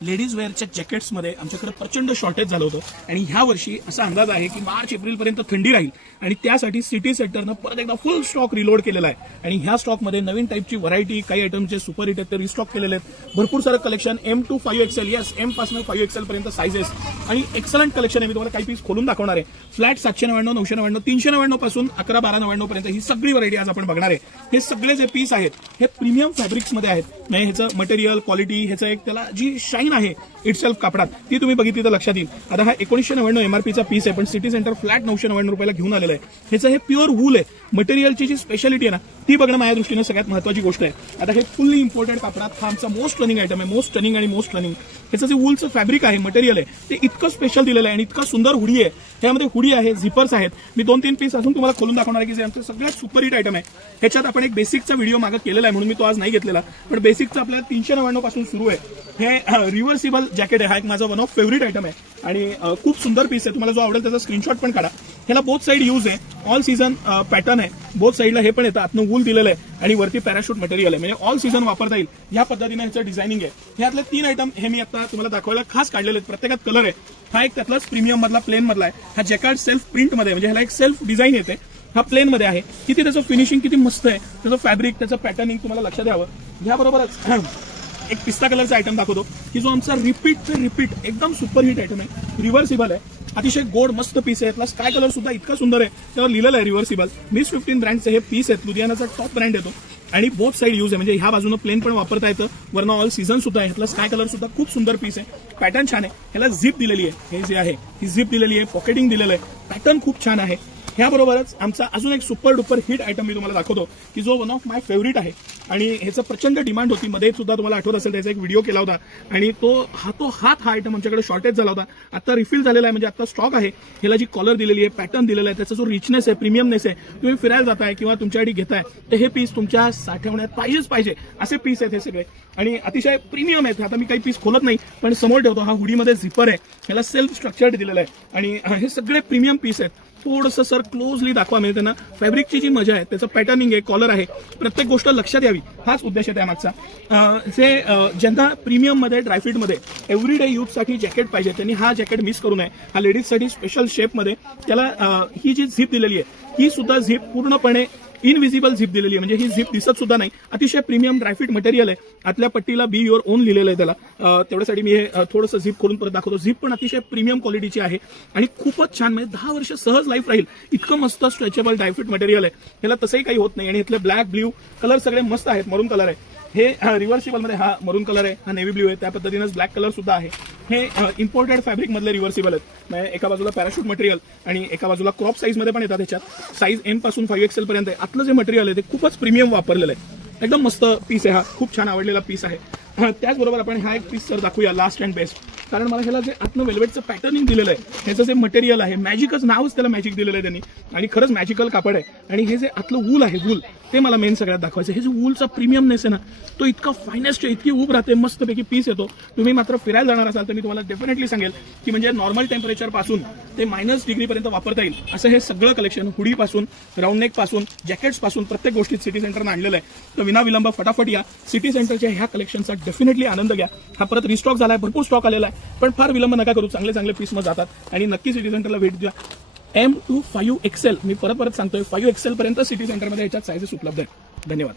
Ladies वेअरच्या जॅकेट्समध्ये आमच्याकडे प्रचंड shortage झालं होतं आणि ह्या वर्षी असा अंदाज आहे की मार्च एप्रिल पर्यंत थंडी राहील आणि त्यासाठी सिटी सेंटरनं परत एकदा फुल स्टॉक रिलोड केलेला आहे आणि ह्या स्टॉकमध्ये नवीन टाईपची व्हरायटी, काही आयटमचे सुपर हिट आहेत ते रिस्टॉक केलेले आहेत. भरपूर सारं collection M to 5XL, yes M पासून 5XL पर्यंत साइजेस आणि एक्सलंट कलेक्शन आहे. मी तुम्हाला काही पीस खोलून दाखवणार आहे. फ्लॅट 799, 999, 399 पासून 11-1299 पर्यंत ही सगळी व्हरायटी आज आपण बघणार आहे. हे सगळे जे पीस आहेत हे प्रीमियम फॅब्रिक्समध्ये आहेत. म्हणजे ह्याचं मटेरियल, क्वालिटी, ह्याचं एक त्याला जी शाईन आहे इटसेल्फ कापडात ती तुम्ही बघितली तर लक्षात येईल. आता हा 1999 MRPचा पीस आहे पण सिटी सेंटर फ्लॅट 999 रुपयाला घेऊन आलेला आहे. ह्याचं हे प्युअर वूल आहे. मटेरियलची जी स्पेशालिटी आहे ना ती बघणं माझ्या दृष्टीने सगळ्यात महत्त्वाची गोष्ट आहे. आता हे फुल्ली इम्पोर्टेड कापडात हा आमचा मोस्ट रनिंग आयटम आहे. मोस्ट रनिंग आणि मोस्ट रनिंग ह्याचं जे वूलचं फॅब्रिक आहे, मटेरियल आहे ते इतकं स्पेशल दिलेलं आहे आणि इतका सुंदर हुडी आहे. ह्यामध्ये हुडी आहे, झिपर्स आहेत. मी 2-3 पीस अजून तुम्हाला खोलून दाखवणार आहे की जे आमचं सगळ्यात सुपर हिट आयटम आहे. ह्याच्यात आपण एक बेसिकचा व्हिडिओ मागे केलेला आहे म्हणून मी तो आज नाही घेतलेला, पण बेसिकचा आपल्याला 399 पासून सुरू आहे. हे रिव्हर्सिबल जॅकेट आहे. हा एक माझा वन ऑफ फेवरेट आयटम आहे आणि खूप सुंदर पीस आहे. तुम्हाला जो आवडेल त्याचा स्क्रीनशॉट पण काढा. ह्याला बोथ साईड यूज आहे. ऑल सीझन पॅटर्न आहे. बोथ साईडला हे पण येतं, आतनं वूल दिलेलं आहे आणि वरती पॅराशूट मटेरियल आहे. म्हणजे ऑल सीझन वापरता येईल ह्या पद्धतीने ह्याचं डिझायनिंग आहे. ह्यातले 3 आयटम हे मी आता तुम्हाला दाखवायला खास काढलेले आहेत. प्रत्येकात कलर आहे. हा एक त्यातलाच प्रीमियम मधला, प्लेन मधला आहे. हा जॅकेट सेल्फ प्रिंट मध्ये म्हणजे ह्याला एक सेल्फ डिझाईन येते. हा प्लेन मध्ये आहे. किती त्याचं फिनिशिंग किती मस्त आहे. त्याचं फॅब्रिक, त्याचं पॅटर्निंग तुम्हाला लक्षात द्यावं. ह्याबरोबरच एक पिस्ता कलरचा आयटम दाखवतो की जो आमचा रिपीट एकदम सुपर हिट आयटम आहे. रिव्हर्सिबल आहे. अतिशय गोड मस्त पीस आहे. प्लस स्काय कलर सुद्धा इतका सुंदर आहे. त्यावर लिहिलेलं आहे रिव्हर्सिबल. मिस 15 ब्रँडचे हे पीस आहेत. लुधियानाचा टॉप ब्रँड येतो आणि बोथ साईड यूज आहे. म्हणजे ह्या बाजूनं प्लेन पण वापरता येतं, वरनं ऑल सीझन सुद्धा आहे. ह्यातला स्काय कलर सुद्धा खूप सुंदर पीस आहे. पॅटर्न छान आहे. ह्याला झिप दिलेली आहे. हे जे आहे ही झिप दिलेली आहे. पॉकेटिंग दिलेलं आहे. पॅटर्न खूप छान आहे. ह्याबरोबरच आमचा अजून एक सुपर डुपर हिट आयटम मी तुम्हाला दाखवतो की जो वन ऑफ माय फेवरेट आहे आणि ह्याचं प्रचंड डिमांड होती. मध्ये सुद्धा तुम्हाला आठवत असेल त्याचा एक व्हिडिओ केला होता आणि तो हात हा आयटम आमच्याकडे शॉर्टेज झाला होता. आता रिफिल झालेला आहे. म्हणजे आता स्टॉक आहे. ह्याला जी कॉलर दिलेली आहे, पॅटर्न दिलेला आहे, त्याचा जो रिचनेस आहे, प्रीमियमनेस आहे, तुम्ही फिरायला जाताय किंवा तुमच्यासाठी घेताय तर हे पीस तुमच्या साठवण्यात पाहिजे असे पीस आहेत हे सगळे आणि अतिशय प्रीमियम आहेत. आता मी काही पीस खोलत नाही पण समोर ठेवतो. हा हुडीमध्ये झिपर आहे. ह्याला सेल्फ स्ट्रक्चर्ड दिलेलं आहे आणि हे सगळे प्रीमियम पीस आहेत. थोडंसं सर क्लोजली दाखवा. म्हणजे त्यांना फॅब्रिकची जी मजा आहे, त्याचं पॅटर्निंग आहे, कॉलर आहे, प्रत्येक गोष्ट लक्षात यावी हाच उद्देश आहे त्यामागचा. जे ज्यांना प्रीमियममध्ये, ड्रायफ्रूटमध्ये एव्हरीडे यूजसाठी जॅकेट पाहिजे त्यांनी हा जॅकेट मिस करू नये. हा लेडीजसाठी स्पेशल शेपमध्ये त्याला ही जी झिप दिलेली आहे ही सुद्धा झिप पूर्णपणे इनविजिबल झिप दिलेली आहे. म्हणजे ही झिप दिसत सुद्धा नाही. अतिशय प्रीमियम ड्रायफ्रूट मटेरियल आहे. आतल्या पट्टीला बी युअर ओन लिहिलेलं आहे त्याला. तेवढ्यासाठी मी हे थोडंसं झिप खोलून परत दाखवतो. झिप पण अतिशय प्रीमियम क्वालिटीची आहे आणि खूपच छान. म्हणजे 10 वर्ष सहज लाईफ राहील इतकं मस्त स्ट्रेचेबल ड्रायफ्रूट मटेरियल आहे. ह्याला तसंही काही होत नाही आणि इथले ब्लॅक, ब्ल्यू कलर सगळे मस्त आहेत. मरून कलर आहे. हे रिव्हर्सिबल मध्ये हा मरून कलर आहे. हा नेव्ही ब्ल्यू आहे. त्या पद्धतीनेच ब्लॅक कलर सुद्धा आहे. हे इम्पोर्टेड फॅब्रिक मधले रिव्हर्सिबल आहेत. म्हणजे एका बाजूला पॅराशूट मटेरियल आणि एका बाजूला क्रॉप साईज मध्ये पण येतात. ह्याच्यात साईज M पासून 5XL पर्यंत आहे. आतलं जे मटेरियल आहे ते खूपच प्रीमियम वापरलेलं आहे. एकदम मस्त पीस आहे. हा खूप छान आवडलेला पीस आहे. त्याचबरोबर आपण हा एक पीस सर दाखवूया लास्ट अँड बेस्ट. कारण मला ह्याला जे आतनं वेल्वेटचं पॅटर्निंग दिलेलं आहे, ह्याचं जे मटेरियल आहे, मॅजिकच नावच त्याला मॅजिक दिलेलं आहे त्यांनी आणि खरंच मॅजिकल कापड आहे. आणि हे जे आतलं वूल आहे, वूल ते मला मेन सगळ्यात दाखवायचं. हे जो वूलचा प्रीमियमनेस आहे ना तो इतका फायनेस्ट आहे, इतकी उब राहते, मस्तपैकी पीस येतो. तुम्ही मात्र फिरायला जाणार असाल तर मी तुम्हाला डेफिनेटली सांगेल की म्हणजे नॉर्मल टेम्परेचर पासून ते -डिग्री पर्यंत वापरता येईल असं हे सगळं कलेक्शन हुडी पासून, राऊंड नेक पासून, जॅकेट्स पासून प्रत्येक गोष्टीत सिटी सेंटरनं आणलेलं आहे. तर विनाविलंब फटाफट या सिटी सेंटरच्या ह्या कलेक्शनचा डेफिनेटली आनंद घ्या. हा परत रिस्टॉक झाला आहे, भरपूर स्टॉक आलेला आहे, पण फार विलंब नका करू. चांगले पीस मग जातात आणि नक्की सिटी सेंटरला भेट द्या. M to 5XL मी परत सांगतोय 5XL पर्यंत सिटी सेंटरमध्ये याच्यात साईजेस उपलब्ध आहेत. धन्यवाद.